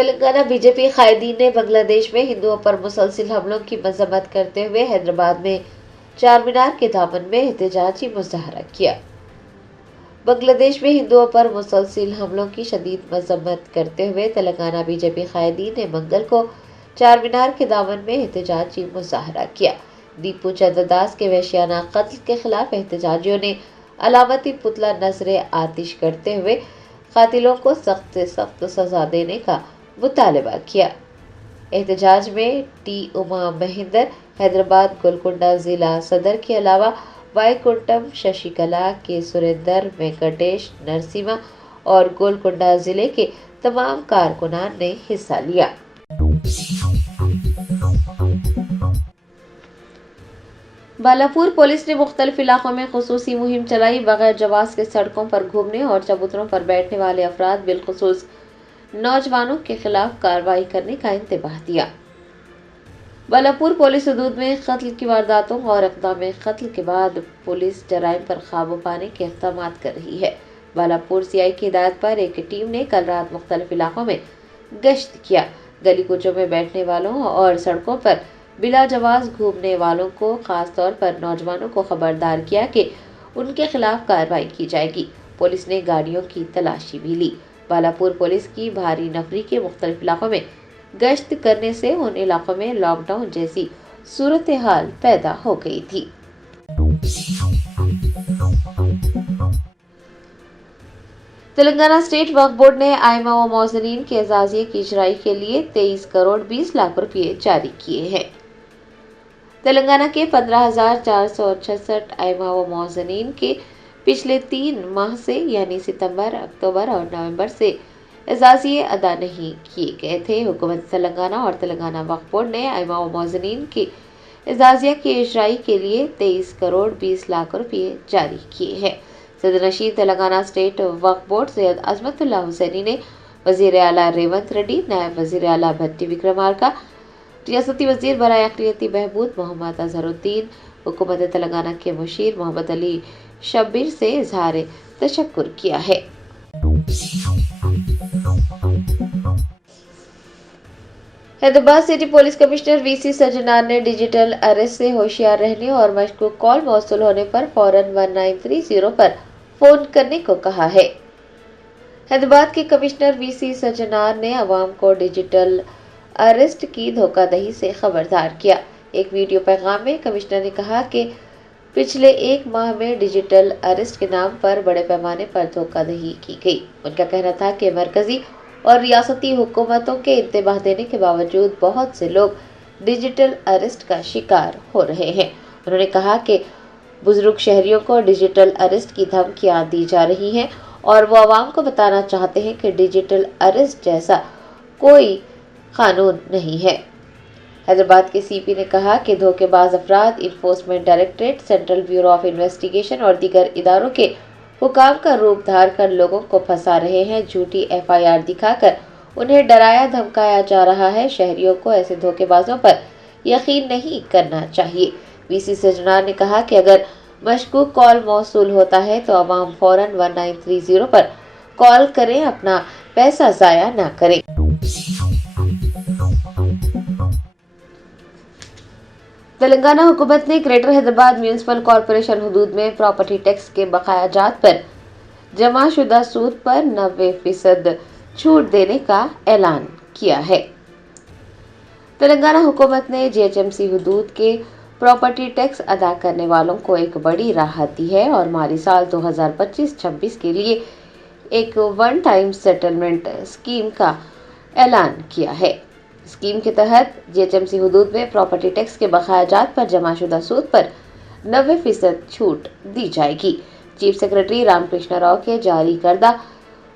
Telangana B J پی قائدین نے بنگلہ دیش میں ہندوؤں پر مسلسل حملوں کی مذمت کرتے ہوئے حیدرآباد میں چار مینار کے دامن میں احتجاجی مظاہرہ کیا۔ بنگلہ دیش میں ہندوؤں پر مسلسل حملوں کی شدید مذمت کرتے ہوئے تلنگانہ بی جے پی قائدین نے منگل کو چار مینار کے دامن میں احتجاجی مظاہرہ کیا۔ دیپو چندر داس کے وحشیانہ قتل کے خلاف احتجاجیوں نے علامتی پتلا نذر آتش کرتے ہوئے قاتلوں کو سخت سے سخت سزا دینے کا مطالبہ کیا۔ احتجاج میں ٹی اما مہندر، حیدرآباد گولکنڈہ ضلع صدر کے علاوہ وائی کنٹم، ششی کلا کے سریندر، وینکٹیش نرسمہا اور گولکنڈہ ضلع کے تمام کارکنان نے حصہ لیا۔ بالاپور پولیس نے مختلف علاقوں میں خصوصی مہم چلائی۔ بغیر جواز کے سڑکوں پر گھومنے اور چبوتروں پر بیٹھنے والے افراد بالخصوص نوجوانوں کے خلاف کارروائی کرنے کا انتباہ دیا۔ بالاپور پولیس حدود میں قتل کی وارداتوں اور اقدام قتل کے بعد پولیس جرائم پر قابو پانے کے اقدامات کر رہی ہے۔ بالاپور سی آئی کی ہدایت پر ایک ٹیم نے کل رات مختلف علاقوں میں گشت کیا۔ گلی کوچوں میں بیٹھنے والوں اور سڑکوں پر بلا جواز گھومنے والوں کو، خاص طور پر نوجوانوں کو خبردار کیا کہ ان کے خلاف کارروائی کی جائے گی۔ پولیس نے گاڑیوں کی تلاشی بھی لی۔ بالاپور پولیس کی بھاری نفری کے مختلف علاقوں میں گشت کرنے سے ان علاقوں میں لاک ڈاؤن جیسی صورتحال پیدا ہو گئی تھی۔ تلنگانہ اسٹیٹ وقف بورڈ نے ائمہ و موذنین کے اعزازیے کی اجرائی کے لیے 23 کروڑ 20 لاکھ روپے جاری کیے ہیں۔ تلنگانہ کے 15,466 ائمہ و موذنین کے پچھلے 3 ماہ سے یعنی ستمبر، اکتوبر اور نومبر سے اعزازیے ادا نہیں کیے گئے تھے۔ حکومت تلنگانہ اور تلنگانہ وقف بورڈ نے ائمہ و موذنین کے اعزازیہ کی اجرائی کے لیے 23 کروڑ 20 لاکھ روپے جاری کیے ہیں۔ صدر نشین تلنگانہ اسٹیٹ وقف بورڈ سید عظمت اللہ حسینی نے وزیر اعلیٰ ریونت ریڈی، نائب وزیر اعلیٰ بھٹی وکرمارکا، ریاستی وزیر برائے اقلیتی بہبود محمد اظہر الدین، حکومت تلنگانہ کے مشیر محمد علی شبیر سے اظہار تشکر کیا ہے۔ حیدرآباد سٹی پولیس کمشنر وی سی سجنار نے ڈیجیٹل اریسٹ سے ہوشیار رہنے اور مشکوک کال موصول ہونے پر فوراً 1930 پر فون کرنے کو کہا ہے۔ حیدرآباد کے کمشنر وی سی سجنار نے عوام کو ڈیجیٹل اریسٹ کی دھوکہ دہی سے خبردار کیا۔ ایک ویڈیو پیغام میں کمشنر نے کہا کہ پچھلے 1 ماہ میں ڈیجیٹل اریسٹ کے نام پر بڑے پیمانے پر دھوکہ دہی کی گئی۔ ان کا کہنا تھا کہ مرکزی اور ریاستی حکومتوں کے انتباہ دینے کے باوجود بہت سے لوگ ڈیجیٹل اریسٹ کا شکار ہو رہے ہیں۔ انہوں نے کہا کہ بزرگ شہریوں کو ڈیجیٹل اریسٹ کی دھمکیاں دی جا رہی ہیں اور وہ عوام کو بتانا چاہتے ہیں کہ ڈیجیٹل اریسٹ جیسا کوئی قانون نہیں ہے۔ حیدرآباد کے سی پی نے کہا کہ دھوکے باز افراد enforcement directorate, central bureau of investigation اور دیگر اداروں کے حکام کا روپ دھار کر لوگوں کو پھنسا رہے ہیں۔ جھوٹی FIR دکھا کر انہیں ڈرایا دھمکایا جا رہا ہے۔ شہریوں کو ایسے دھوکے بازوں پر یقین نہیں کرنا چاہیے۔ وی سی سجنار نے کہا کہ اگر مشکوک کال موصول ہوتا ہے تو عوام فوراً 1930 پر کال کریں، اپنا پیسہ ضائع نہ کریں۔ تلنگانہ حکومت نے گریٹر حیدرآباد میونسپل کارپوریشن حدود میں پراپرٹی ٹیکس کے بقایا جات پر جمع شدہ سود پر 90% چھوٹ دینے کا اعلان کیا ہے۔ تلنگانہ حکومت نے GHMC حدود کے پراپرٹی ٹیکس ادا کرنے والوں کو ایک بڑی راحت دی ہے اور مالی سال 2025-26 کے لیے ایک ون ٹائم سیٹلمنٹ اسکیم کا اعلان کیا ہے۔ اسکیم کے تحت GHMC حدود میں پراپرٹی ٹیکس کے بقایا جات پر جمع شدہ سود پر 90% چھوٹ دی جائے گی۔ چیف سیکرٹری رام کرشنا راؤ کے جاری کردہ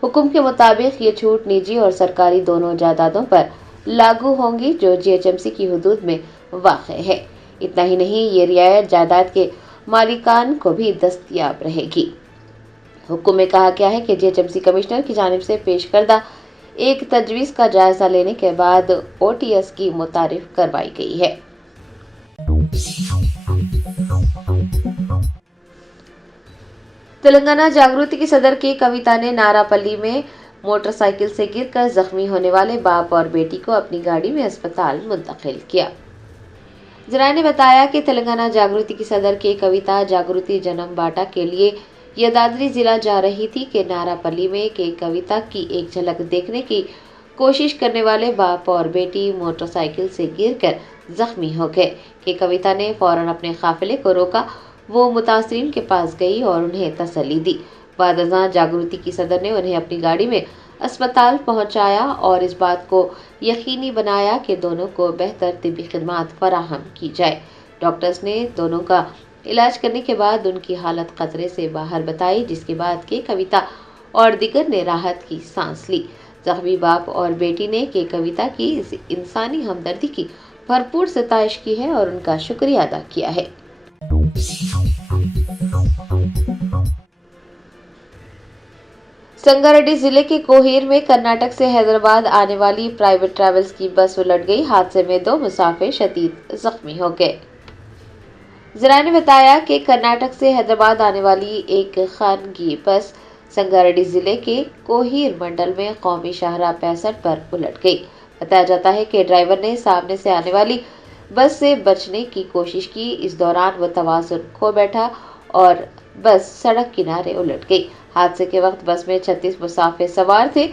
حکم کے مطابق یہ چھوٹ نجی اور سرکاری دونوں جائیدادوں پر لاگو ہوں گی جو GHMC کی حدود میں واقع ہے۔ اتنا ہی نہیں، یہ رعایت جائیداد کے مالکان کو بھی دستیاب رہے گی۔ حکم میں کہا گیا ہے کہ GHMC کمشنر کی جانب سے پیش کردہ ایک تجویز کا جائزہ لینے کے بعد OTS کی متعارف کروائی گئی ہے۔ تلنگانہ جاگرتی کی صدر کے کویتا نے نارا پلی میں موٹر سائیکل سے گر کر زخمی ہونے والے باپ اور بیٹی کو اپنی گاڑی میں اسپتال منتقل کیا۔ ذرائع نے بتایا کہ تلنگانہ جاگرتی کی صدر کے کویتا جاگرتی جنم باٹا کے لیے یدادری ضلع جا رہی تھی کہ نارا پلی میں کے کویتا کی ایک جھلک دیکھنے کی کوشش کرنے والے باپ اور بیٹی موٹر سائیکل سے گر کر زخمی ہو گئے۔ کہ کویتا نے فوراً اپنے قافلے کو روکا، وہ متاثرین کے پاس گئی اور انہیں تسلی دی۔ بعد ازاں جاگرتی کی صدر نے انہیں اپنی گاڑی میں اسپتال پہنچایا اور اس بات کو یقینی بنایا کہ دونوں کو بہتر طبی خدمات فراہم کی جائے۔ ڈاکٹرز نے دونوں کا علاج کرنے کے بعد ان کی حالت خطرے سے باہر بتائی، جس کے بعد کے کویتا اور دیگر نے راحت کی سانس لی۔ زخمی باپ اور بیٹی نے کے کویتا کی اس انسانی ہمدردی کی بھرپور ستائش کی ہے اور ان کا شکریہ ادا کیا ہے۔ سنگاریڈی ضلع کے کوہیر میں کرناٹک سے حیدرآباد آنے والی پرائیویٹ ٹریولز کی بس الٹ گئی۔ حادثے میں 2 مسافر شدید زخمی ہو گئے۔ ذرائع نے بتایا کہ کرناٹک سے حیدرآباد آنے والی ایک خانگی بس سنگاریڈی ضلع کے کوہیر منڈل میں قومی شاہراہ 65 پر الٹ گئی۔ بتایا جاتا ہے کہ ڈرائیور نے سامنے سے آنے والی بس سے بچنے کی کوشش کی۔ اس دوران وہ توازن کھو بیٹھا اور بس سڑک کنارے الٹ گئی۔ حادثے کے وقت بس میں 36 مسافر سوار تھے،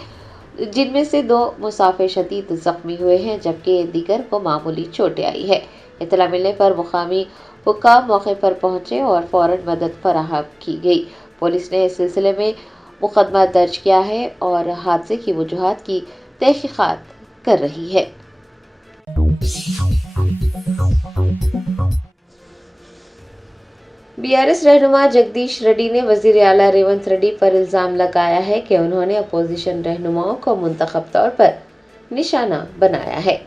جن میں سے 2 مسافر شدید زخمی ہوئے ہیں جبکہ دیگر کو معمولی چوٹیں آئی ہیں۔ اطلاع ملنے پر مقامی حکام موقع پر پہنچے اور فوراً مدد فراہم کی گئی۔ پولیس نے اس سلسلے میں مقدمہ درج کیا ہے اور حادثے کی وجوہات کی تحقیقات کر رہی ہے۔ BRS رہنما جگدیش ریڈی نے وزیر اعلیٰ ریونت ریڈی پر الزام لگایا ہے کہ انہوں نے اپوزیشن رہنماؤں کو منتخب طور پر نشانہ بنایا ہے۔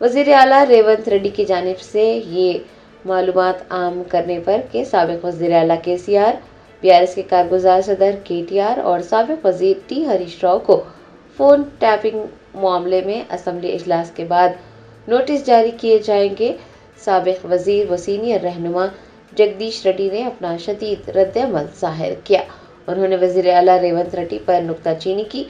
وزیر اعلیٰ ریونت ریڈی کی جانب سے یہ معلومات عام کرنے پر کہ سابق وزیر اعلیٰ KCR، BRS کے کارگزار صدر KTR اور سابق وزیر T ہریش راؤ کو فون ٹیپنگ معاملے میں اسمبلی اجلاس کے بعد نوٹس جاری کیے جائیں گے۔ سابق وزیر و سینئر رہنما جگدیش ریڈی نے اپنا شدید رد عمل ظاہر کیا۔ انہوں نے وزیر اعلیٰ ریونت ریڈی پر نکتہ چینی کی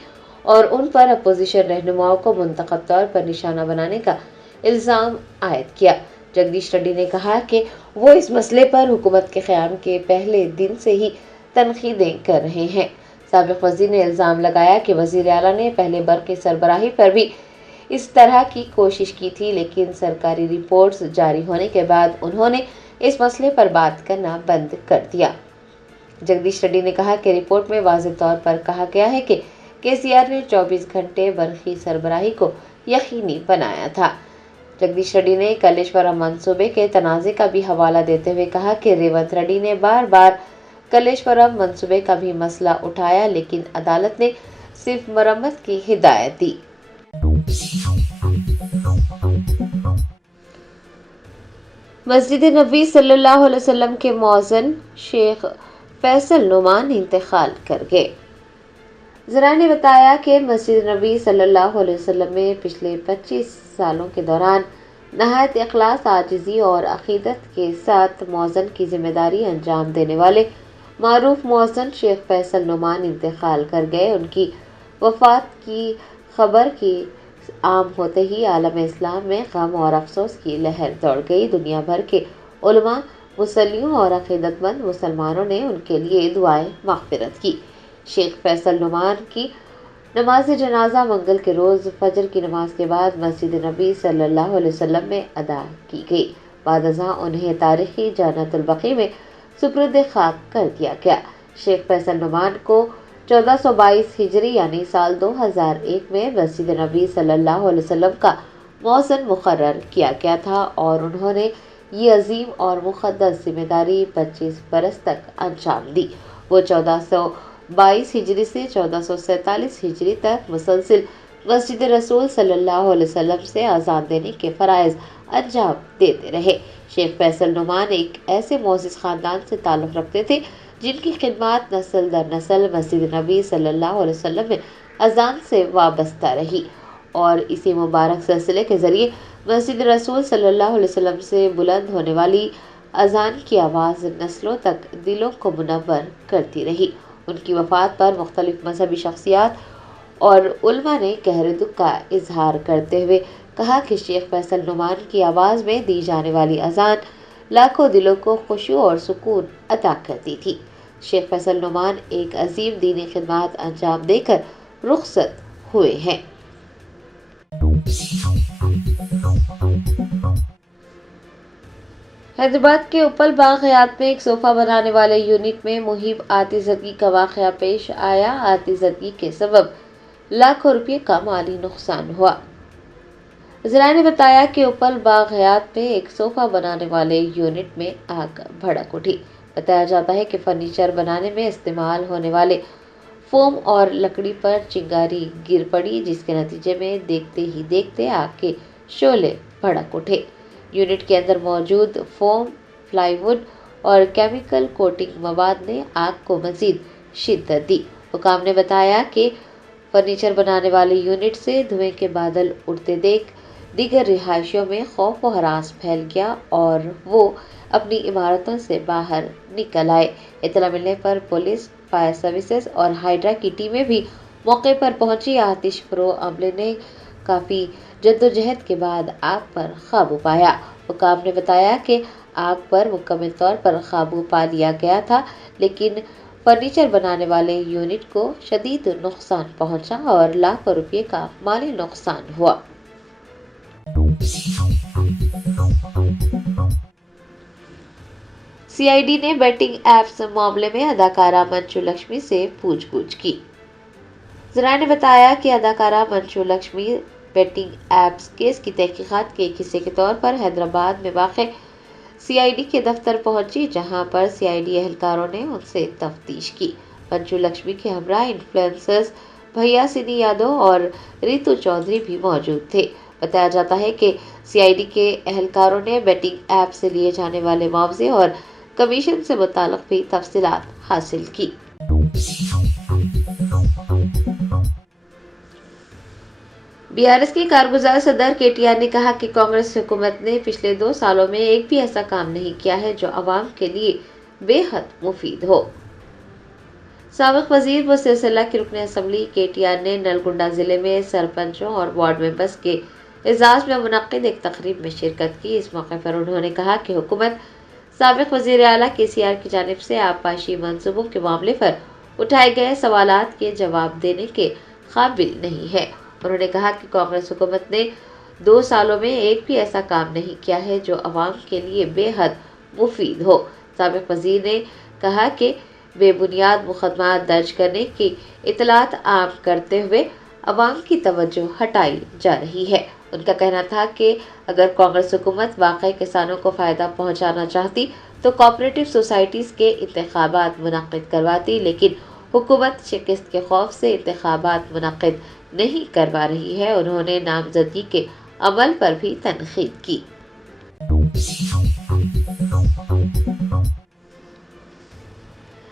اور ان پر اپوزیشن رہنماؤں کو منتخب طور پر نشانہ بنانے کا الزام عائد کیا۔ جگدیش ریڈی نے کہا کہ وہ اس مسئلے پر حکومت کے قیام کے پہلے دن سے ہی تنقیدیں کر رہے ہیں۔ سابق وزیر نے الزام لگایا کہ وزیر اعلیٰ نے پہلے برقی سربراہی پر بھی اس طرح کی کوشش کی تھی، لیکن سرکاری رپورٹس جاری ہونے کے بعد انہوں نے اس مسئلے پر بات کرنا بند کر دیا۔ جگدیش ریڈی نے کہا کہ رپورٹ میں واضح طور پر کہا گیا ہے کہ KCR نے 24 گھنٹے برقی سربراہی کو یقینی بنایا تھا۔ جگدیش ریڈی نے کالیشورم منصوبے کے تنازع کا بھی حوالہ دیتے ہوئے کہا کہ ریونت ریڈی نے بار بار کالیشورم منصوبے کا بھی مسئلہ اٹھایا، لیکن عدالت نے صرف مرمت کی ہدایت دی۔ مسجد نبوی صلی اللہ علیہ وسلم کے مؤذن شیخ فیصل نعمان انتقال کر گئے۔ ذرائع نے بتایا کہ مسجد نبوی صلی اللہ علیہ وسلم میں پچھلے 25 سالوں کے دوران نہایت اخلاص، عاجزی اور عقیدت کے ساتھ مؤذن کی ذمہ داری انجام دینے والے معروف مؤذن شیخ فیصل نعمان انتقال کر گئے۔ ان کی وفات کی خبر کی عام ہوتے ہی عالم اسلام میں غم اور افسوس کی لہر دوڑ گئی۔ دنیا بھر کے علماء، مصلیوں اور عقیدت مند مسلمانوں نے ان کے لیے دعائیں مغفرت کی۔ شیخ فیصل نعمان کی نماز جنازہ منگل کے روز فجر کی نماز کے بعد مسجد نبوی صلی اللہ علیہ وسلم میں ادا کی گئی۔ بعد ازاں انہیں تاریخی جنت البقیع میں سپرد خاک کر دیا گیا۔ شیخ فیصل نعمان کو 1422 ہجری یعنی سال 2001 میں مسجد نبوی صلی اللہ علیہ وسلم کا مؤذن مقرر کیا گیا تھا اور انہوں نے یہ عظیم اور مقدس ذمہ داری 25 برس تک انجام دی۔ وہ 1422 ہجری سے 1447 ہجری تک مسلسل مسجد رسول صلی اللہ علیہ وسلم سے اذان دینے کے فرائض انجام دیتے رہے۔ شیخ فیصل نعمان ایک ایسے معزز خاندان سے تعلق رکھتے تھے جن کی خدمات نسل در نسل مسجد نبوی صلی اللہ علیہ وسلم میں اذان سے وابستہ رہی اور اسی مبارک سلسلے کے ذریعے مسجد رسول صلی اللہ علیہ وسلم سے بلند ہونے والی اذان کی آواز نسلوں تک دلوں کو منور کرتی رہی۔ ان کی وفات پر مختلف مذہبی شخصیات اور علماء نے گہرے دکھ کا اظہار کرتے ہوئے کہا کہ شیخ فیصل نعمان کی آواز میں دی جانے والی اذان لاکھوں دلوں کو خشوع اور سکون عطا کرتی تھی۔ شیخ فیصل نعمان ایک عظیم دینی خدمات انجام دے کر رخصت ہوئے ہیں۔ حیدرآباد کے اپل باغ حیات میں ایک صوفہ بنانے والے یونٹ میں مہم آتی زدگی کا واقعہ پیش آیا۔ آتی زدگی کے سبب لاکھوں روپے کا مالی نقصان ہوا۔ ذرائع نے بتایا کہ اپل باغ حیات میں ایک صوفہ بنانے والے یونٹ میں آگ بھڑک اٹھی۔ بتایا جاتا ہے کہ فرنیچر بنانے میں استعمال ہونے والے فوم اور لکڑی پر چنگاری گر پڑی، جس کے نتیجے میں دیکھتے ہی دیکھتے آگ کے شعلے بھڑک اٹھے۔ یونٹ کے اندر موجود فوم، فلائی ووڈ اور کیمیکل کوٹنگ مواد نے آگ کو مزید شدت دی۔ حکام نے بتایا کہ فرنیچر بنانے والے یونٹ سے دھوئیں کے بادل اڑتے دیکھ دیگر رہائشیوں میں خوف و ہراس پھیل گیا اور وہ اپنی عمارتوں سے باہر نکل آئے۔ اطلاع ملنے پر پولیس، فائر سروسز اور ہائیڈرا کی ٹیمیں بھی موقع پر پہنچی۔ آتش پرو عملے نے کافی جدوجہد کے بعد آگ پر قابو پایا۔ حکام نے بتایا کہ آگ پر مکمل طور پر قابو پا لیا گیا تھا، لیکن فرنیچر بنانے والے یونٹ کو شدید نقصان پہنچا اور لاکھوں روپے کا مالی نقصان ہوا۔ سی آئی ڈی نے بیٹنگ ایپس معاملے میں اداکارہ منچو لکشمی سے پوچھ گچھ کی۔ ذرائع نے بتایا کہ اداکارہ منچو لکشمی بیٹنگ ایپس کیس کی تحقیقات کے ایک حصے کے طور پر حیدرآباد میں واقع سی آئی ڈی کے دفتر پہنچی، جہاں پر سی آئی ڈی اہلکاروں نے ان سے تفتیش کی۔ منچو لکشمی کے ہمراہ انفلوئنسرز بھیا سنی یادو اور ریتو چودھری بھی موجود تھے۔ بتایا جاتا ہے کہ سی آئی ڈی کے اہلکاروں نے بیٹنگ ایپ سے لیے جانے والے معاوضے اور کمیشن سے متعلق بھی تفصیلات حاصل کی۔ بی آر ایس کے کارگزار صدر کے ٹی آر نے کہا کہ کانگریس حکومت نے پچھلے 2 سالوں میں ایک بھی ایسا کام نہیں کیا ہے جو عوام کے لیے بے حد مفید ہو۔ سابق وزیر و سلسلہ کے رکن اسمبلی کے ٹی آر نے نلگنڈا ضلع میں سرپنچوں اور وارڈ ممبرز کے اعزاز میں منعقد ایک تقریب میں شرکت کی۔ اس موقع پر انہوں نے کہا کہ حکومت سابق وزیر اعلیٰ کے سی آر کی جانب سے آبپاشی منصوبوں کے معاملے پر اٹھائے گئے سوالات کے جواب دینے کے قابل نہیں ہے۔ انہوں نے کہا کہ کانگریس حکومت نے 2 سالوں میں ایک بھی ایسا کام نہیں کیا ہے جو عوام کے لیے بے حد مفید ہو۔ سابق وزیر نے کہا کہ بے بنیاد مقدمات درج کرنے کی اطلاعات عام کرتے ہوئے عوام کی توجہ ہٹائی جا رہی ہے۔ ان کا کہنا تھا کہ اگر کانگریس حکومت واقعی کسانوں کو فائدہ پہنچانا چاہتی تو کوآپریٹو سوسائٹیز کے انتخابات منعقد کرواتی، لیکن حکومت شکست کے خوف سے انتخابات منعقد نہیں کروا رہی ہے۔ انہوں نے نامزدگی کے عمل پر بھی تنقید کی۔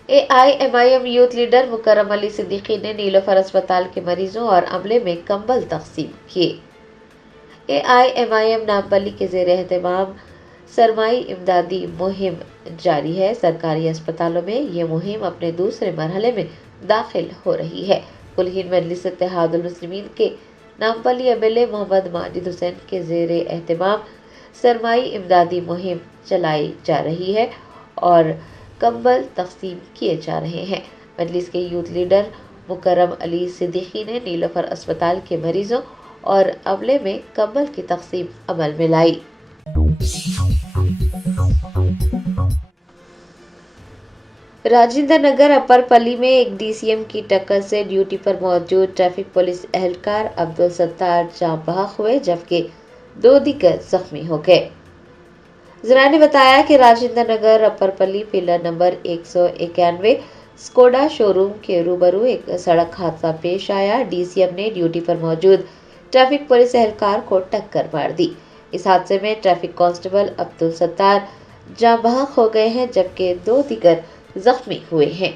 AIMIM یوتھ لیڈر مکرم علی صدیقی نے نیلوفر اسپتال کے مریضوں اور عملے میں کمبل تقسیم کیے۔ AIMIM نامپلی کے زیر اہتمام سرمائی امدادی مہم جاری ہے۔ سرکاری اسپتالوں میں یہ مہم اپنے دوسرے مرحلے میں داخل ہو رہی ہے۔ کل ہند مجلس اتحاد المسلمین کے نامپلی MLA محمد ماجد حسین کے زیر اہتمام سرمائی امدادی مہم چلائی جا رہی ہے اور کمبل تقسیم کیے جا رہے ہیں۔ مجلس کے یوتھ لیڈر مکرم علی صدیقی نے نیلوفر اسپتال کے مریضوں اور عملے میں کمبل کی تقسیم عمل میں لائی۔ راجندر نگر اپر پلی میں ایک DCM کی ٹکر سے ڈیوٹی پر موجود ٹریفک پولیس اہلکار عبدالستار جاں بحق ہوئے، جبکہ 2 دیگر زخمی ہو گئے۔ ذرائع نے بتایا کہ راجندر نگر اپر پلی پلر نمبر 191 اسکوڈا شو روم کے روبرو ایک سڑک حادثہ پیش آیا۔ DCM نے ڈیوٹی پر موجود ٹریفک پولیس اہلکار کو ٹکر مار دی۔ اس حادثے میں ٹریفک کانسٹیبل عبدالستار جاں بحق ہو گئے ہیں، جبکہ 2 دیگر زخمی ہوئے ہیں۔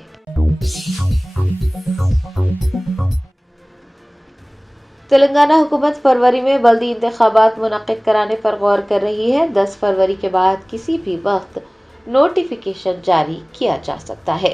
تلنگانہ حکومت فروری میں بلدی انتخابات منعقد کرانے پر غور کر رہی ہے۔ 10 فروری کے بعد کسی بھی وقت نوٹیفیکیشن جاری کیا جا سکتا ہے۔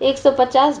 150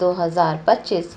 2025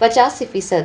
85%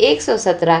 117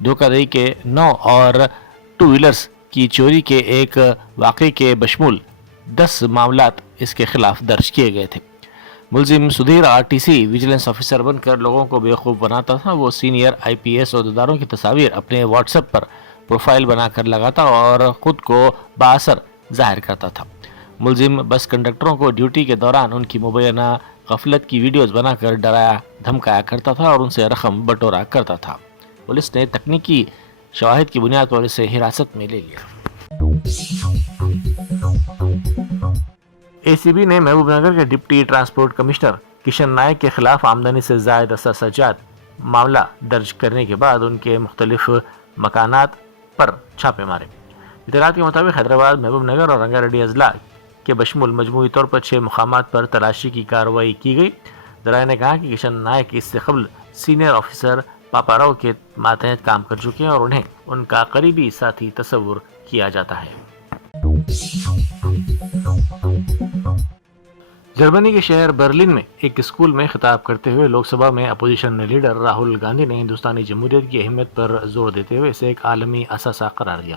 دھوکہ دہی کے 9 اور 2 ویلرز کی چوری کے ایک واقعے کے بشمول 10 معاملات اس کے خلاف درج کیے گئے تھے۔ ملزم سدھیر RTC ویجیلنس آفیسر بن کر لوگوں کو بیوقوف بناتا تھا۔ وہ سینئر IPS عہدیداروں کی تصاویر اپنے واٹس ایپ پر پروفائل بنا کر لگاتا اور خود کو بااثر ظاہر کرتا تھا۔ ملزم بس کنڈکٹروں کو ڈیوٹی کے دوران ان کی مبینہ غفلت کی ویڈیوز بنا کر ڈرایا دھمکایا کرتا تھا اور ان سے رقم بٹورا کرتا تھا۔ پولیس نے تکنیکی شواہد کی بنیاد پر اسے حراست میں لے لیا۔ ACB نے محبوب نگر کے deputy transport commissioner Kishan Naik کے خلاف آمدنی سے زائد اثاثہ جات معاملہ درج کرنے کے بعد ان کے مختلف مکانات پر چھاپے مارے۔ اطلاعات کے مطابق حیدرآباد، محبوب نگر اور رنگا ریڈی اضلاع کے بشمول مجموعی طور پر 6 مقامات پر تلاشی کی کارروائی کی گئی۔ ذرائع نے کہا کہ کشن نائک اس سے قبل سینئر آفیسر پاپا راؤ کے ماتحت کام کر چکے ہیں اور انہیں ان کا قریبی ساتھی تصور کیا جاتا ہے۔ جرمنی کے شہر برلن میں ایک اسکول میں خطاب کرتے ہوئے لوک سبھا میں اپوزیشن لیڈر راہل گاندھی نے ہندوستانی جمہوریت کی اہمیت پر زور دیتے ہوئے اسے ایک عالمی اثاثہ قرار دیا۔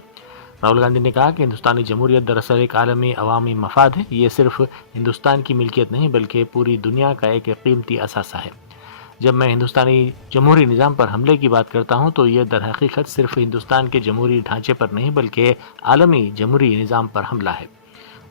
راہل گاندھی نے کہا کہ ہندوستانی جمہوریت دراصل ایک عالمی عوامی مفاد ہے۔ یہ صرف ہندوستان کی ملکیت نہیں بلکہ پوری دنیا کا ایک قیمتی اثاثہ ہے۔ جب میں ہندوستانی جمہوری نظام پر حملے کی بات کرتا ہوں تو یہ در حقیقت صرف ہندوستان کے جمہوری ڈھانچے پر نہیں بلکہ عالمی جمہوری نظام پر حملہ ہے۔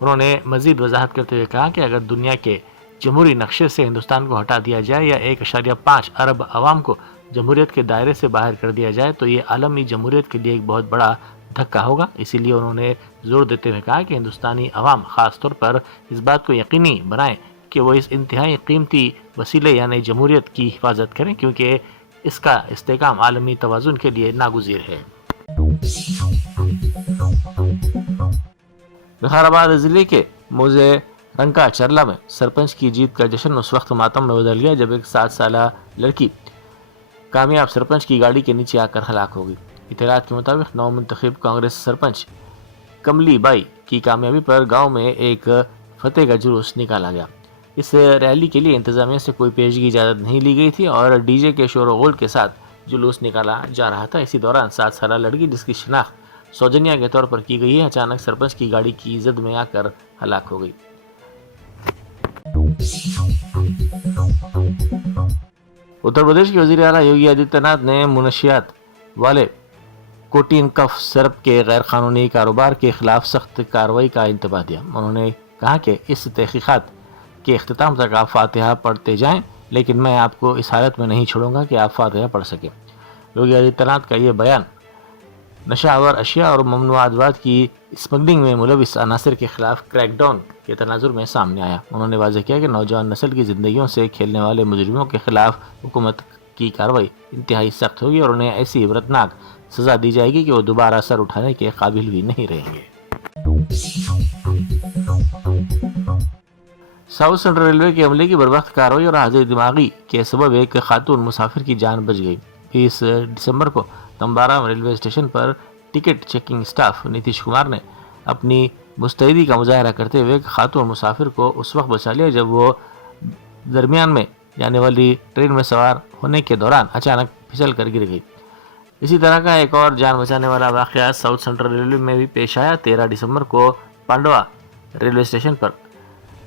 انہوں نے مزید وضاحت کرتے ہوئے کہا کہ اگر دنیا کے جمہوری نقشے سے ہندوستان کو ہٹا دیا جائے یا 1.5 ارب عوام کو جمہوریت کے دائرے سے باہر کر دیا جائے تو یہ عالمی جمہوریت کے لیے ایک بہت بڑا دھکا ہوگا۔ اسی لیے انہوں نے زور دیتے ہوئے کہا کہ ہندوستانی عوام خاص طور پر اس بات کو یقینی بنائیں کہ وہ اس انتہائی قیمتی وسیلے یعنی جمہوریت کی حفاظت کریں کیونکہ اس کا استحکام عالمی توازن کے لیے ناگزیر ہے۔ وقار ضلع کے موزے رنکا چرلا میں سرپنچ کی جیت کا جشن اس وقت ماتم میں بدل گیا جب ایک 7 سالہ لڑکی کامیاب سرپنچ کی گاڑی کے نیچے آ کر ہلاک ہو گئی۔ اطلاعات کے مطابق نو منتخب کانگریس سرپنچ کملی بائی کی کامیابی پر گاؤں میں ایک فتح کا جلوس نکالا گیا۔ اس ریلی کے لیے انتظامیہ سے کوئی پیشگی اجازت نہیں لی گئی تھی اور ڈی جے کے شور و غول کے ساتھ جلوس نکالا جا رہا تھا۔ اسی دوران 7 سالہ لڑکی جس کی شناخت سوجنیا کے طور پر کی گئی ہے اچانک سرپنچ کی گاڑی کی زد میں آ کر ہلاک ہو گئی۔ اتر پردیش کے وزیر اعلیٰ یوگی آدتیہ ناتھ نے منشیات والے کوٹین کف سرپ کے غیر قانونی کاروبار کے خلاف سخت کارروائی کا انتباہ دیا۔ انہوں نے کہا کہ اس تحقیقات کے اختتام تک آپ فاتحہ پڑھتے جائیں لیکن میں آپ کو اس حالت میں نہیں چھوڑوں گا کہ آپ فاتحہ پڑھ سکیں۔ یوگی آدتیہ ناتھ کا یہ بیان نشہ آور اشیاء اور ممنوعہ ادویات کی اسمگلنگ میں ملوث عناصر کے خلاف کریک ڈاؤن کے تناظر میں سامنے آیا۔ انہوں نے واضح کیا کہ نوجوان نسل کی زندگیوں سے کھیلنے والے مجرموں کے خلاف حکومت کی کارروائی انتہائی سخت ہوگی اور انہیں ایسی عبرتناک سزا دی جائے گی کہ وہ دوبارہ سر اٹھانے کے قابل بھی نہیں رہیں گے۔ ساؤتھ سینٹرل ریلوے کے عملے کی بروقت کارروائی اور حاضر دماغی کے سبب ایک خاتون مسافر کی جان بچ گئی۔ 20 دسمبر کو تمبارا ریلوے اسٹیشن پر ticket checking staff Nitish Kumar نے اپنی مستعدی کا مظاہرہ کرتے ہوئے ایک خاتون مسافر کو اس وقت بچا لیا جب وہ درمیان میں جانے والی ٹرین میں سوار ہونے کے دوران اچانک پھسل کر گر گئی۔ اسی طرح کا ایک اور جان بچانے والا واقعہ ساؤتھ سینٹرل ریلوے میں بھی پیش آیا۔ 13 دسمبر کو پانڈوا ریلوے اسٹیشن پر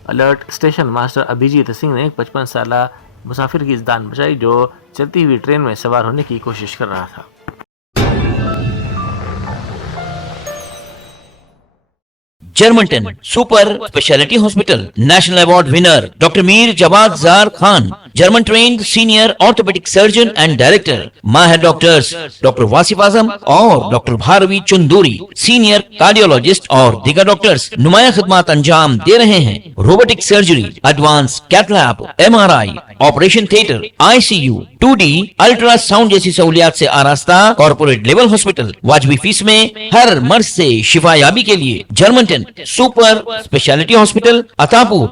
alert station master Abhijit Singh نے ایک 55 سالہ مسافر کی جان بچائی جو چلتی ہوئی ٹرین میں سوار ہونے کی کوشش کر رہا تھا۔ جرمنٹن super speciality hospital national award winner doctor Mir Jawad Zar Khan, German trained senior orthopaedic surgeon and director, ماہر ڈاکٹرز ڈاکٹر واصف اعظم اور doctor Bharavi Chanduri, senior cardiologist اور دیگر ڈاکٹرز نمایاں خدمات انجام دے رہے ہیں۔ Robotic surgery, advance cath lab, MRI، operation theatre, ICU، 2D ultrasound جیسی سہولیات سے آراستہ کارپوریٹ لیول ہاسپٹل، واجبی فیس میں ہر مرض سے شفا یابی کے لیے جرمنٹن سپر اسپیشلٹی ہاسپٹل، عطا پور،